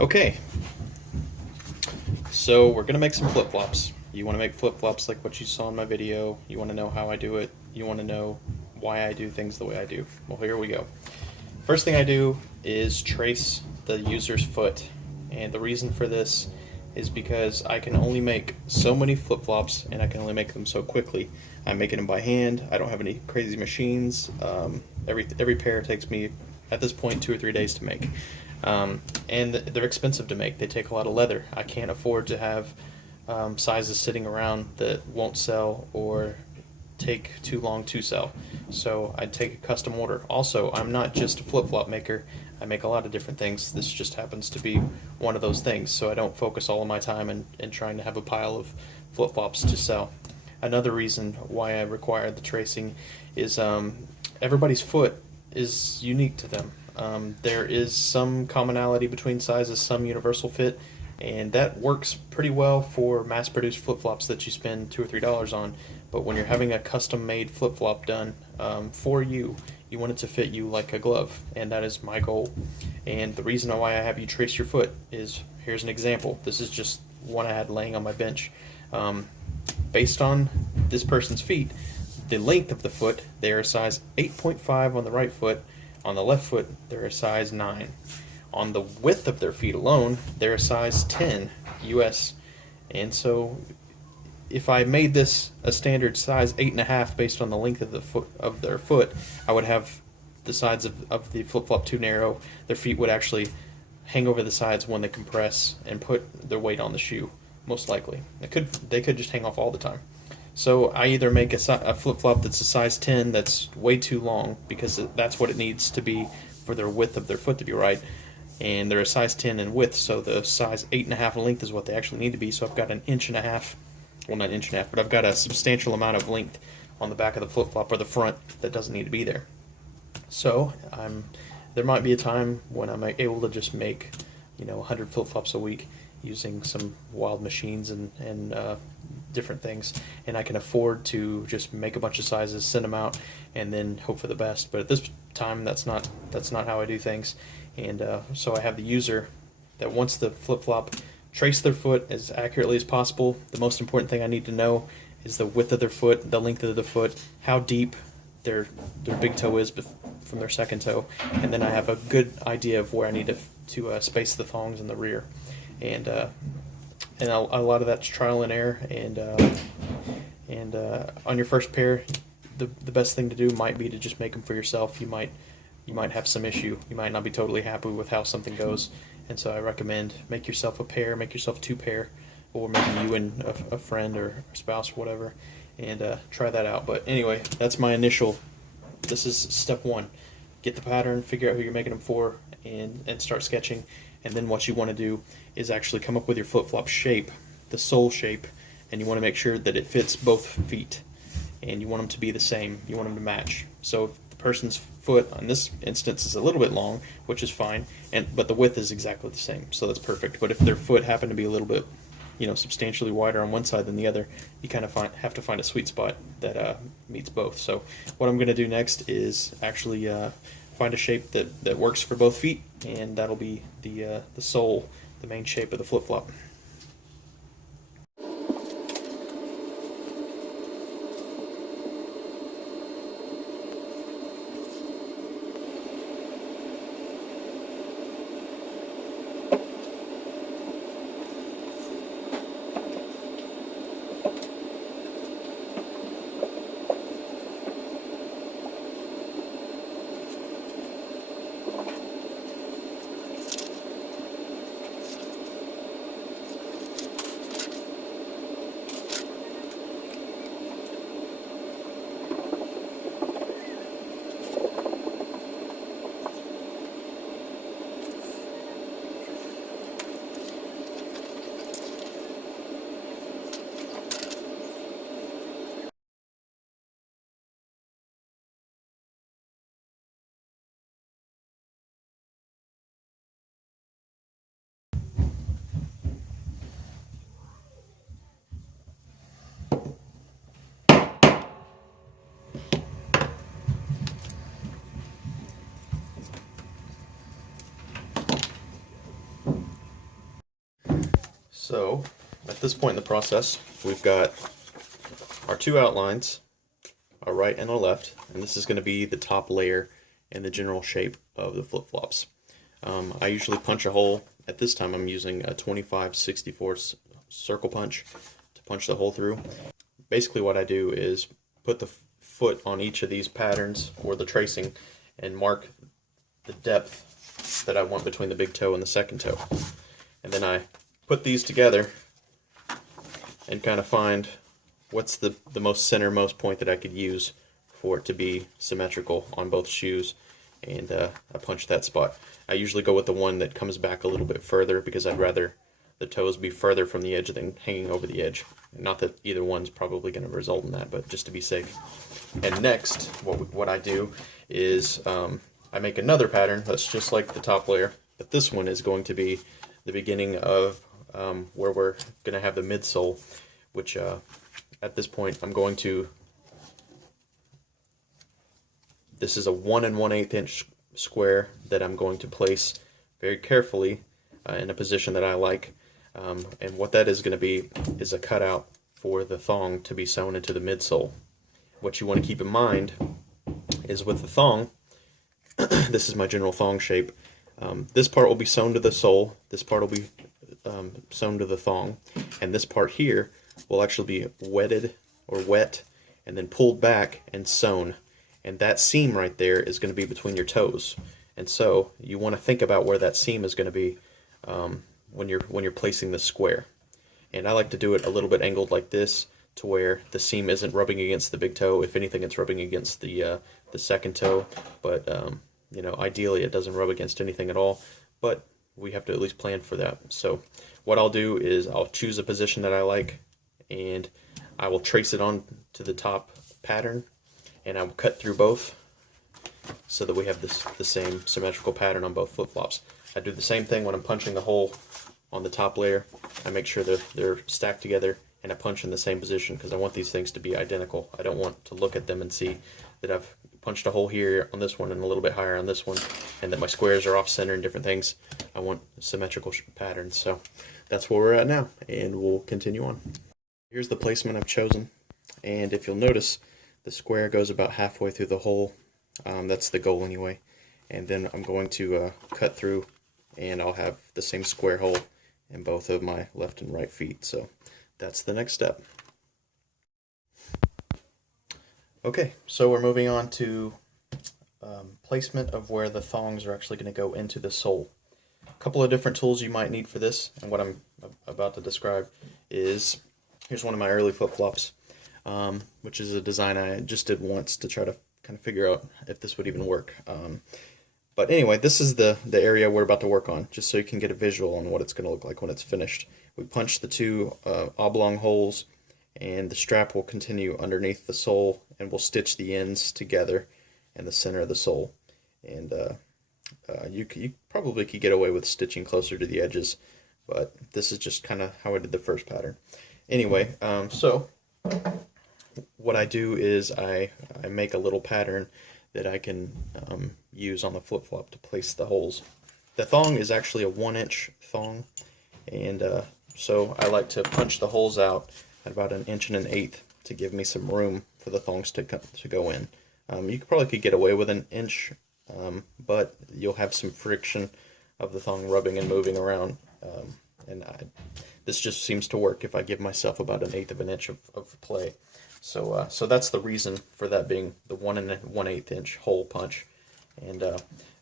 Okay, so we're gonna make some flip-flops. You wanna make flip-flops like what you saw in my video. You wanna know how I do it. You wanna know why I do things the way I do. Well, here we go. First thing I do is trace the user's foot. And the reason for this is because I can only make so many flip-flops and I can only make them so quickly. I'm making them by hand. I don't have any crazy machines. Every pair takes me, at this point, 2 or 3 days to make. And they're expensive to make. They take a lot of leather. I can't afford to have sizes sitting around that won't sell or take too long to sell. So I take a custom order. Also, I'm not just a flip-flop maker. I make a lot of different things. This just happens to be one of those things. So I don't focus all of my time in trying to have a pile of flip-flops to sell. Another reason why I require the tracing is everybody's foot is unique to them. There is some commonality between sizes, some universal fit, and that works pretty well for mass-produced flip-flops that you spend $2 or $3 on. But when you're having a custom-made flip-flop done for you, you want it to fit you like a glove, and that is my goal. And the reason why I have you trace your foot is, here's an example. This is just one I had laying on my bench. Based on this person's feet, the length of the foot, they are a size 8.5 on the right foot. On the left foot, they're a size 9. On the width of their feet alone, they're a size 10 US. And so if I made this a standard size 8.5 based on the length of the foot of their foot, I would have the sides of the flip-flop too narrow. Their feet would actually hang over the sides when they compress and put their weight on the shoe, most likely. They could just hang off all the time. So I either make a flip-flop that's a size 10 that's way too long, because that's what it needs to be for their width of their foot to be right, and they're a size 10 in width, so the size 8.5 in length is what they actually need to be. So I've got an inch and a half, well, not an inch and a half, but I've got a substantial amount of length on the back of the flip-flop or the front that doesn't need to be there. So there might be a time when I'm able to just make 100 flip-flops a week using some wild machines and different things, and I can afford to just make a bunch of sizes, send them out, and then hope for the best. But at this time, that's not how I do things. And so I have the user that wants the flip-flop trace their foot as accurately as possible. The most important thing I need to know is the width of their foot, the length of the foot, how deep their big toe is from their second toe, and then I have a good idea of where I need to space the thongs in the rear. And a lot of that's trial and error. And on your first pair, the best thing to do might be to just make them for yourself. You might have some issue. You might not be totally happy with how something goes, and so I recommend make yourself a pair, make yourself 2 pair, or maybe you and a friend or spouse or whatever, and try that out. But anyway, that's my initial. This is step 1. Get the pattern, figure out who you're making them for, and start sketching. And then what you want to do is actually come up with your flip-flop shape, the sole shape, and you want to make sure that it fits both feet. And you want them to be the same. You want them to match. So if the person's foot, in this instance, is a little bit long, which is fine, but the width is exactly the same, so that's perfect. But if their foot happened to be a little bit, substantially wider on one side than the other, you kind of have to find a sweet spot that meets both. So what I'm going to do next is actually find a shape that works for both feet, and that'll be the sole, the main shape of the flip-flop. So at this point in the process, we've got our two outlines, a right and a left, and this is going to be the top layer and the general shape of the flip-flops. I usually punch a hole. At this time I'm using a 25/64 circle punch to punch the hole through. Basically what I do is put the foot on each of these patterns, or the tracing, and mark the depth that I want between the big toe and the second toe. And then I put these together and kind of find what's the most centermost point that I could use for it to be symmetrical on both shoes, and I punch that spot. I usually go with the one that comes back a little bit further because I'd rather the toes be further from the edge than hanging over the edge. Not that either one's probably going to result in that, but just to be safe. And next, what I do is I make another pattern that's just like the top layer, but this one is going to be the beginning of where we're going to have the midsole, which at this point I'm going to, this is a 1 1/8 inch square that I'm going to place very carefully in a position that I like. And what that is going to be is a cutout for the thong to be sewn into the midsole. What you want to keep in mind is with the thong, this is my general thong shape. This part will be sewn to the sole, this part will be sewn to the thong, and this part here will actually be wetted or wet and then pulled back and sewn. And that seam right there is going to be between your toes. And so you want to think about where that seam is going to be when you're placing the square. And I like to do it a little bit angled like this, to where the seam isn't rubbing against the big toe. If anything, it's rubbing against the second toe. But you know, ideally it doesn't rub against anything at all. But we have to at least plan for that. So what I'll do is I'll choose a position that I like, and I will trace it on to the top pattern, and I will cut through both so that we have the same symmetrical pattern on both flip-flops. I do the same thing when I'm punching the hole on the top layer. I make sure that they're stacked together, and I punch in the same position because I want these things to be identical. I don't want to look at them and see that I've punched a hole here on this one and a little bit higher on this one, and that my squares are off center and different things. I want symmetrical patterns. So that's where we're at now, and we'll continue on. Here's the placement I've chosen, and if you'll notice, the square goes about halfway through the hole. That's the goal anyway. And then I'm going to cut through, and I'll have the same square hole in both of my left and right feet. So that's the next step. Okay, so we're moving on to placement of where the thongs are actually going to go into the sole. A couple of different tools you might need for this, and what I'm about to describe is, here's one of my early flip-flops, which is a design I just did once to try to kind of figure out if this would even work. But anyway, this is the area we're about to work on, just so you can get a visual on what it's going to look like when it's finished. We punch the two oblong holes, and the strap will continue underneath the sole, and we'll stitch the ends together in the center of the sole. And you probably could get away with stitching closer to the edges, but this is just kind of how I did the first pattern. Anyway, so what I do is I make a little pattern that I can use on the flip-flop to place the holes. The thong is actually a 1-inch thong, and so I like to punch the holes out at about 1 1/8 inches to give me some room for the thongs to go in. You probably could get away with 1 inch, but you'll have some friction of the thong rubbing and moving around, and this just seems to work if I give myself about 1/8 of an inch of play. So that's the reason for that being the 1 1/8 inch hole punch. And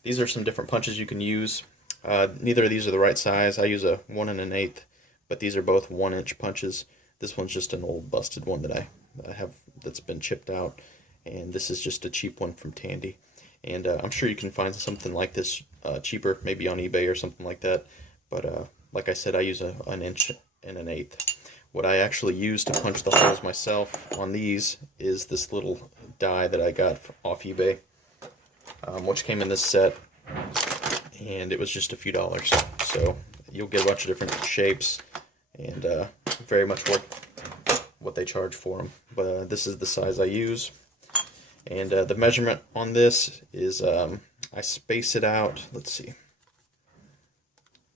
these are some different punches you can use. Neither of these are the right size. I use a 1 1/8, but these are both 1-inch punches. This one's just an old busted one that I have that's been chipped out, and this is just a cheap one from Tandy. And I'm sure you can find something like this cheaper, maybe on eBay or something like that. But like I said, I use 1 1/8 inch. What I actually use to punch the holes myself on these is this little die that I got off eBay, which came in this set, and it was just a few dollars. So you'll get a bunch of different shapes, and very much worth what they charge for them. But this is the size I use, and the measurement on this is I space it out. Let's see.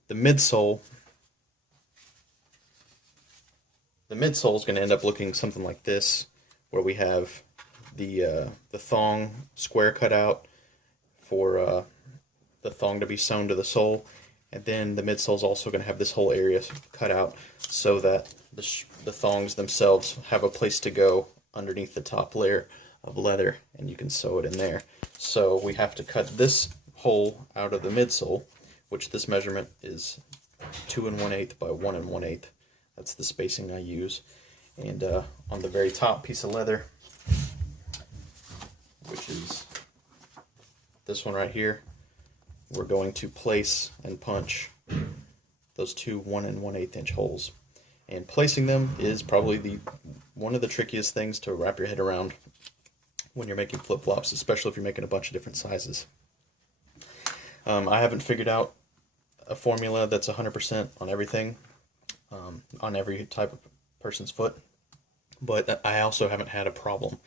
The midsole The midsole is going to end up looking something like this, where we have the thong square cut out for the thong to be sewn to the sole, and then the midsole is also going to have this whole area cut out so that the thongs themselves have a place to go underneath the top layer of leather, and you can sew it in there. So we have to cut this hole out of the midsole, which this measurement is 2 1/8 by 1 1/8. That's the spacing I use. And on the very top piece of leather, which is this one right here, we're going to place and punch those two 1 1/8 inch holes. And placing them is probably one of the trickiest things to wrap your head around when you're making flip-flops, especially if you're making a bunch of different sizes. I haven't figured out a formula that's 100% on everything, on every type of person's foot, but I also haven't had a problem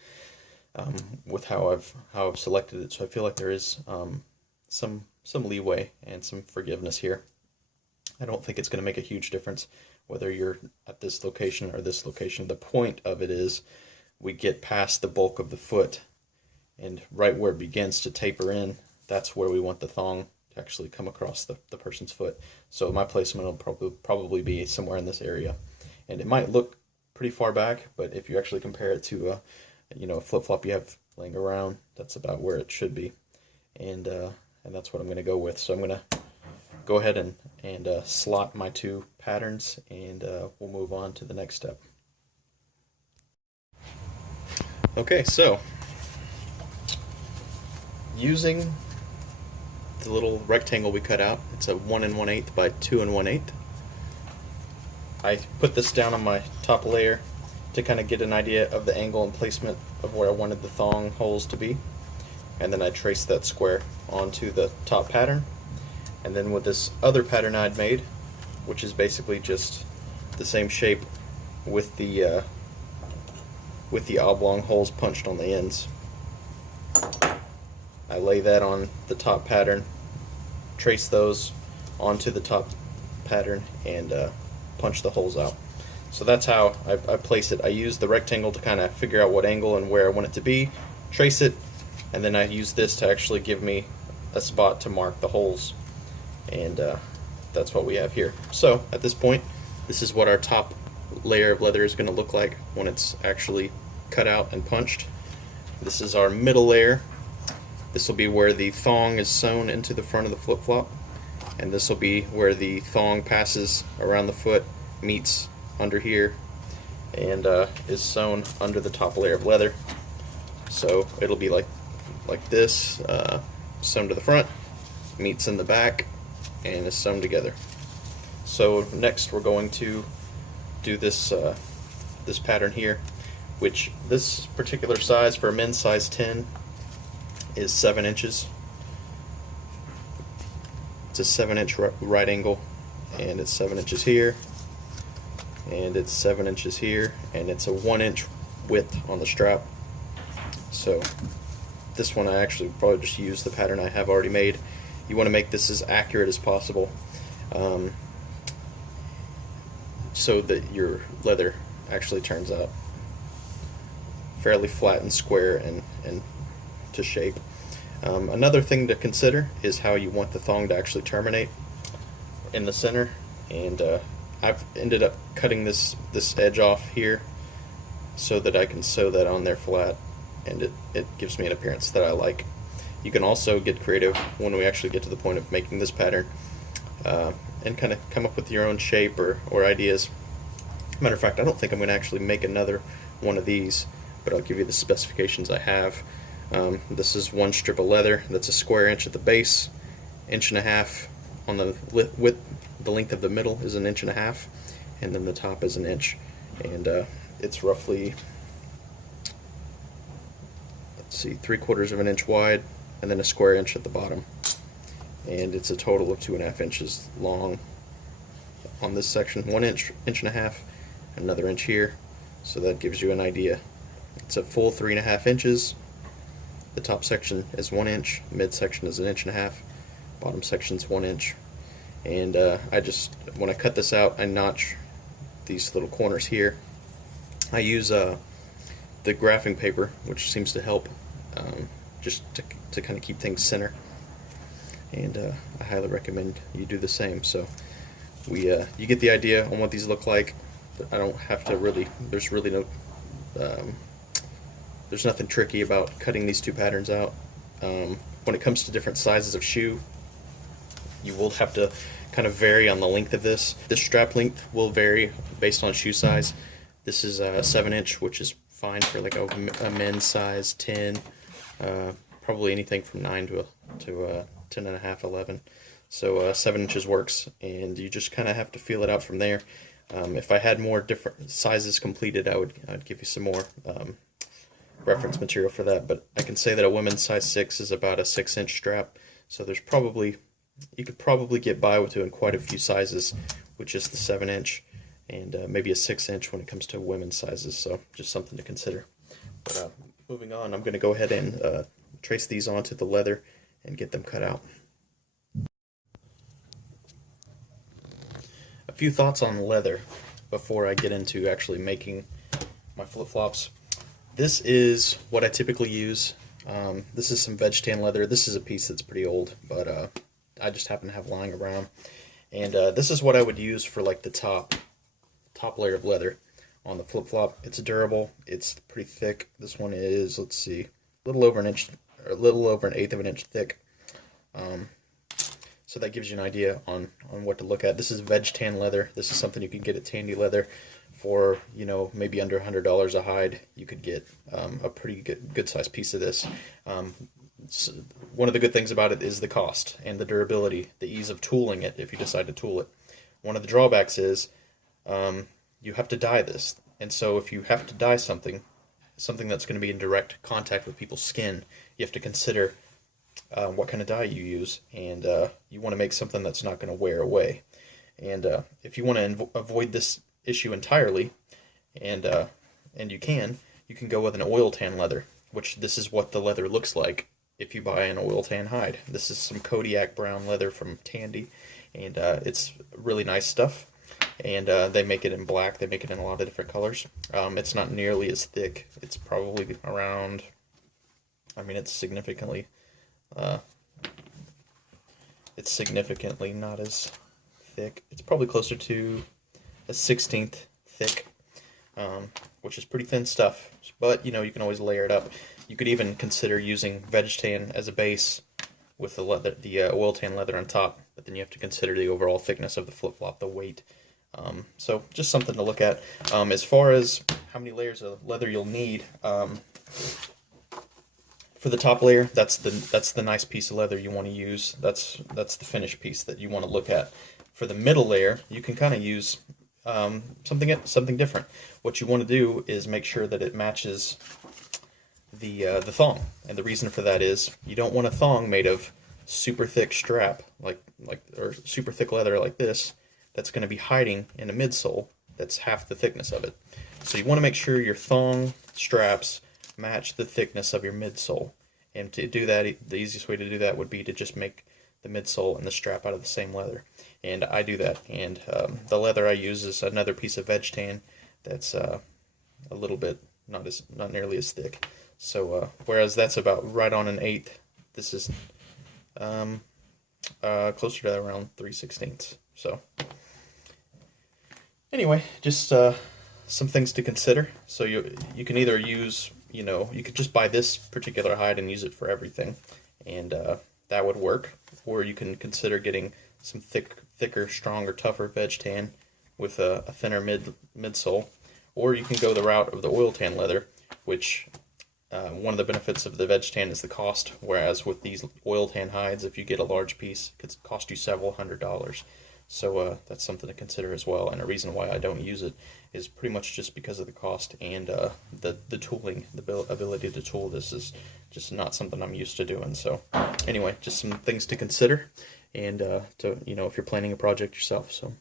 with how I've selected it. So I feel like there is some leeway and some forgiveness here. I don't think it's going to make a huge difference whether you're at this location or this location. The point of it is we get past the bulk of the foot, and right where it begins to taper in, that's where we want the thong to actually come across the person's foot. So my placement will probably be somewhere in this area, and it might look pretty far back, but if you actually compare it to a flip-flop you have laying around, that's about where it should be, and that's what I'm going to go with. So I'm going to go ahead and slot my two patterns, and we'll move on to the next step. Okay, so using the little rectangle we cut out, it's a 1 1/8 by 2 1/8. I put this down on my top layer to kind of get an idea of the angle and placement of where I wanted the thong holes to be, and then I traced that square onto the top pattern. And then with this other pattern I'd made, which is basically just the same shape with the oblong holes punched on the ends, I lay that on the top pattern, trace those onto the top pattern, and punch the holes out. So that's how I place it. I use the rectangle to kind of figure out what angle and where I want it to be, trace it, and then I use this to actually give me a spot to mark the holes. And that's what we have here. So at this point, this is what our top layer of leather is going to look like when it's actually cut out and punched. This is our middle layer. This will be where the thong is sewn into the front of the flip-flop, and this will be where the thong passes around the foot, meets under here, and is sewn under the top layer of leather. So it'll be like this, sewn to the front, meets in the back, and is sewn together. So next we're going to do this this pattern here, which this particular size for a men's size 10 is 7 inches. It's a 7-inch right angle, and it's 7 inches here, and it's 7 inches here, and it's a 1-inch width on the strap. So this one I actually probably just use the pattern I have already made. You want to make this as accurate as possible, so that your leather actually turns out fairly flat and square and to shape. Another thing to consider is how you want the thong to actually terminate in the center, and I've ended up cutting this edge off here so that I can sew that on there flat, and it gives me an appearance that I like. You can also get creative when we actually get to the point of making this pattern, and kind of come up with your own shape or ideas. Matter of fact, I don't think I'm going to actually make another one of these, but I'll give you the specifications I have. This is one strip of leather that's a square inch at the base, 1.5 on the width. The length of the middle is 1.5, and then the top is 1 inch, and it's roughly, let's see, 3/4 of an inch wide, and then a square inch at the bottom, and it's a total of 2.5 inches long on this section. 1 inch, 1.5 inch, another inch here, so that gives you an idea. It's a full 3.5 inches. The top section is 1 inch, mid section is 1.5 inches, bottom section's 1 inch, and I just, when I cut this out, I notch these little corners here I use the graphing paper, which seems to help, just to kind of keep things center. And I highly recommend you do the same. So you get the idea on what these look like. But I don't have to really. There's really no. There's nothing tricky about cutting these two patterns out. When it comes to different sizes of shoe, you will have to kind of vary on the length of this. This strap length will vary based on shoe size. This is a 7-inch, which is fine for like a men's size 10, probably anything from 9 to 10 and a half, 11. So 7 inches works, and you just kind of have to feel it out from there. If I had more different sizes completed, I'd give you some more reference material for that. But I can say that a women's size 6 is about a 6-inch strap. So you could probably get by with doing quite a few sizes with just the 7-inch, and maybe a 6-inch when it comes to women's sizes. So just something to consider. But moving on, I'm going to go ahead and trace these onto the leather and get them cut out. A few thoughts on leather before I get into actually making my flip-flops. This is what I typically use. This is some veg tan leather. This is a piece that's pretty old, but I just happen to have lying around. And this is what I would use for like the top layer of leather on the flip-flop. It's durable. It's pretty thick. This one is, let's see, a little over an inch, or a little over an eighth of an inch thick. So that gives you an idea on what to look at. This is veg tan leather. This is something you can get at Tandy Leather for, you know, maybe under $100 a hide. You could get a pretty good sized piece of this. So one of the good things about it is the cost and the durability, the ease of tooling it if you decide to tool it. One of the drawbacks is you have to dye this, and so if you have to dye something that's going to be in direct contact with people's skin, you have to consider what kind of dye you use, and you want to make something that's not going to wear away. And if you want to avoid this issue entirely, and you can go with an oil tan leather, which this is what the leather looks like if you buy an oil tan hide. This is some Kodiak brown leather from Tandy, and it's really nice stuff. And they make it in black. They make it in a lot of different colors. It's not nearly as thick. It's probably around, I mean, it's significantly not as thick. It's probably closer to a 1/16 thick, which is pretty thin stuff. But you know, you can always layer it up. You could even consider using veg tan as a base with the leather, the oil tan leather on top. But then you have to consider the overall thickness of the flip-flop, the weight. So just something to look at. As far as how many layers of leather you'll need, for the top layer, that's the nice piece of leather you want to use. That's the finished piece that you want to look at. For the middle layer, you can kind of use something different. What you want to do is make sure that it matches the thong, and the reason for that is you don't want a thong made of super thick strap or super thick leather like this that's going to be hiding in a midsole that's half the thickness of it. So you want to make sure your thong straps match the thickness of your midsole. And to do that, the easiest way to do that would be to just make the midsole and the strap out of the same leather. And I do that. And the leather I use is another piece of veg tan that's a little bit not nearly as thick. So whereas that's about right on an eighth, this is closer to around 3/16. So anyway, just some things to consider. So you can either use, you know, you could just buy this particular hide and use it for everything, and that would work. Or you can consider getting some thicker, stronger, tougher veg tan with a thinner midsole. Or you can go the route of the oil tan leather, which one of the benefits of the veg tan is the cost, whereas with these oil tan hides, if you get a large piece, it could cost you several $100s. So that's something to consider as well. And a reason why I don't use it is pretty much just because of the cost and the tooling, the ability to tool this is just not something I'm used to doing. So anyway, just some things to consider, and to, you know, if you're planning a project yourself. So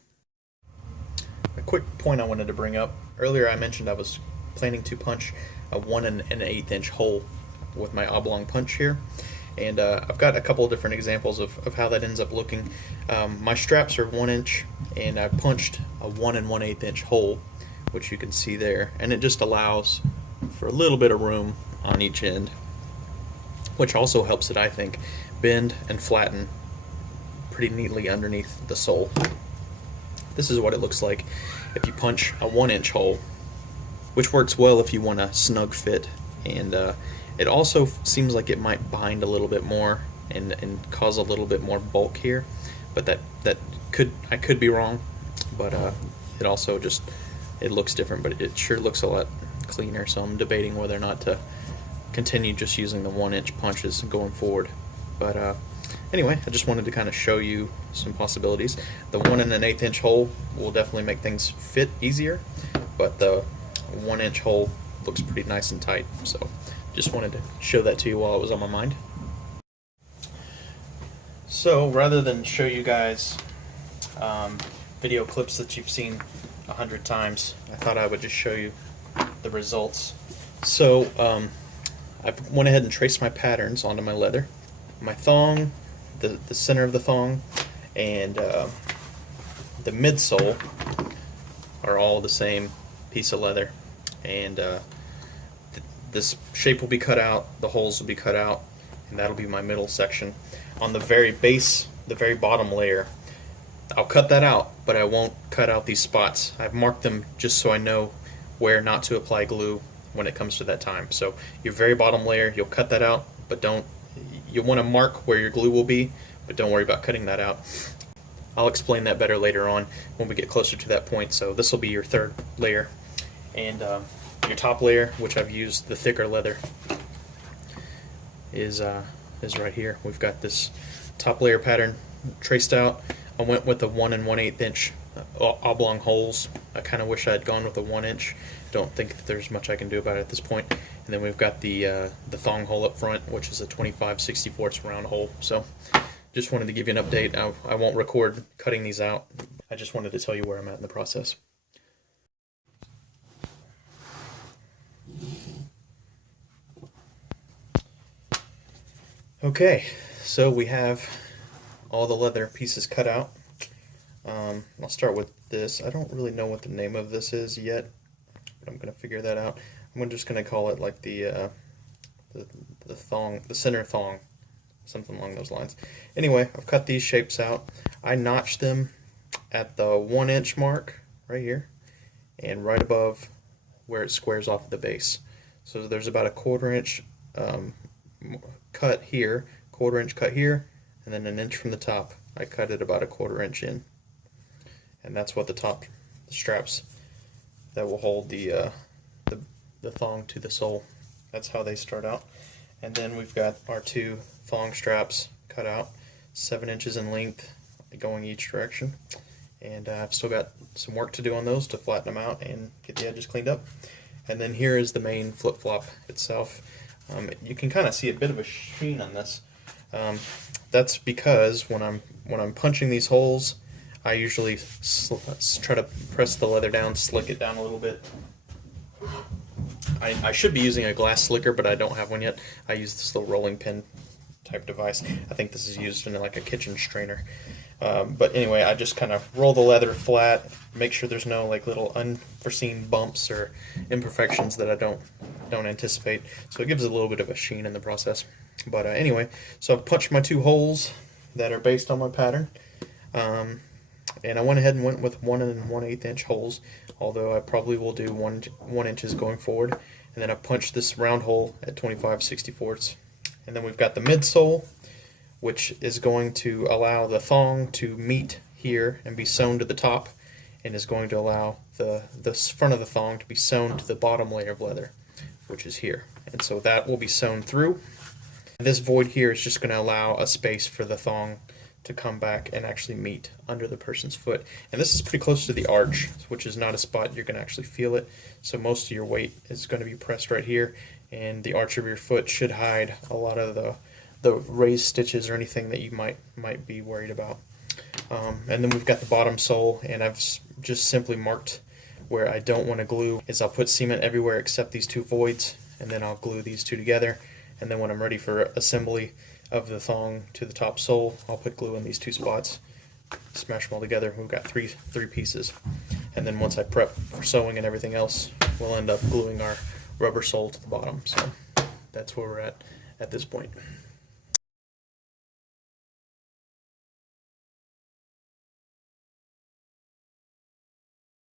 a quick point I wanted to bring up. Earlier I mentioned I was planning to punch a 1 1/8 inch hole with my oblong punch here. And I've got a couple of different examples of how that ends up looking. My straps are 1 inch, and I punched a 1 1/8 inch hole which you can see there, and it just allows for a little bit of room on each end, which also helps it, I think, bend and flatten pretty neatly underneath the sole. This is what it looks like if you punch a 1-inch hole, which works well if you want a snug fit, and it also seems like it might bind a little bit more and cause a little bit more bulk here, but that I could be wrong, but it also just, it looks different, but it sure looks a lot cleaner, so I'm debating whether or not to continue just using the 1-inch punches going forward. But anyway, I just wanted to kind of show you some possibilities. The 1 1/8 inch hole will definitely make things fit easier, but the 1-inch hole looks pretty nice and tight, so just wanted to show that to you while it was on my mind. So rather than show you guys video clips that you've seen 100 times, I thought I would just show you the results. So I went ahead and traced my patterns onto my leather. My thong, the center of the thong, and the midsole are all the same piece of leather, and this shape will be cut out, the holes will be cut out, and that'll be my middle section. On the very base, the very bottom layer, I'll cut that out, but I won't cut out these spots. I've marked them just so I know where not to apply glue when it comes to that time. So your very bottom layer, you'll cut that out, but you'll want to mark where your glue will be, but don't worry about cutting that out. I'll explain that better later on when we get closer to that point. So this will be your third layer, and your top layer, which I've used the thicker leather, is right here. We've got this top layer pattern traced out. I went with the 1 1/8 inch oblong holes. I kind of wish I had gone with a 1-inch. Don't think that there's much I can do about it at this point. And then we've got the thong hole up front, which is a 25/64 round hole. So just wanted to give you an update. I won't record cutting these out. I just wanted to tell you where I'm at in the process. Okay, so we have all the leather pieces cut out. I'll start with this. I don't really know what the name of this is yet, but I'm going to figure that out. I'm just going to call it like the thong, the center thong, something along those lines. Anyway, I've cut these shapes out. I notched them at the 1-inch mark right here, and right above where it squares off at the base. So there's about a 1/4 inch cut here, 1/4 inch cut here, and then 1 inch from the top. I cut it about a 1/4 inch in, and that's what the top straps that will hold the thong to the sole. That's how they start out. And then we've got our 2 thong straps cut out, 7 inches in length, going each direction. And I've still got some work to do on those to flatten them out and get the edges cleaned up. And then here is the main flip-flop itself. You can kind of see a bit of a sheen on this. That's because when I'm punching these holes, I usually try to press the leather down, slick it down a little bit. I should be using a glass slicker, but I don't have one yet. I use this little rolling pin type device. I think this is used in like a kitchen strainer. But anyway, I just kind of roll the leather flat, make sure there's no like little unforeseen bumps or imperfections that I don't anticipate. So it gives it a little bit of a sheen in the process. But anyway, so I've punched my 2 holes that are based on my pattern. And I went ahead and went with 1 1/8 inch holes, although I probably will do 1 inches going forward. And then I punched this round hole at 25/64. And then we've got the midsole, which is going to allow the thong to meet here and be sewn to the top, and is going to allow the front of the thong to be sewn to the bottom layer of leather, which is here. And so that will be sewn through. This void here is just going to allow a space for the thong to come back and actually meet under the person's foot. And this is pretty close to the arch, which is not a spot you're going to actually feel it. So most of your weight is going to be pressed right here, and the arch of your foot should hide a lot of the raised stitches or anything that you might be worried about. And then we've got the bottom sole, and I've just simply marked where I don't want to glue. Is I'll put cement everywhere except these 2 voids, and then I'll glue these 2 together. And then when I'm ready for assembly of the thong to the top sole, I'll put glue in these 2 spots, smash them all together. We've got three pieces. and then once I prep for sewing and everything else, we'll end up gluing our rubber sole to the bottom. So that's where we're at this point.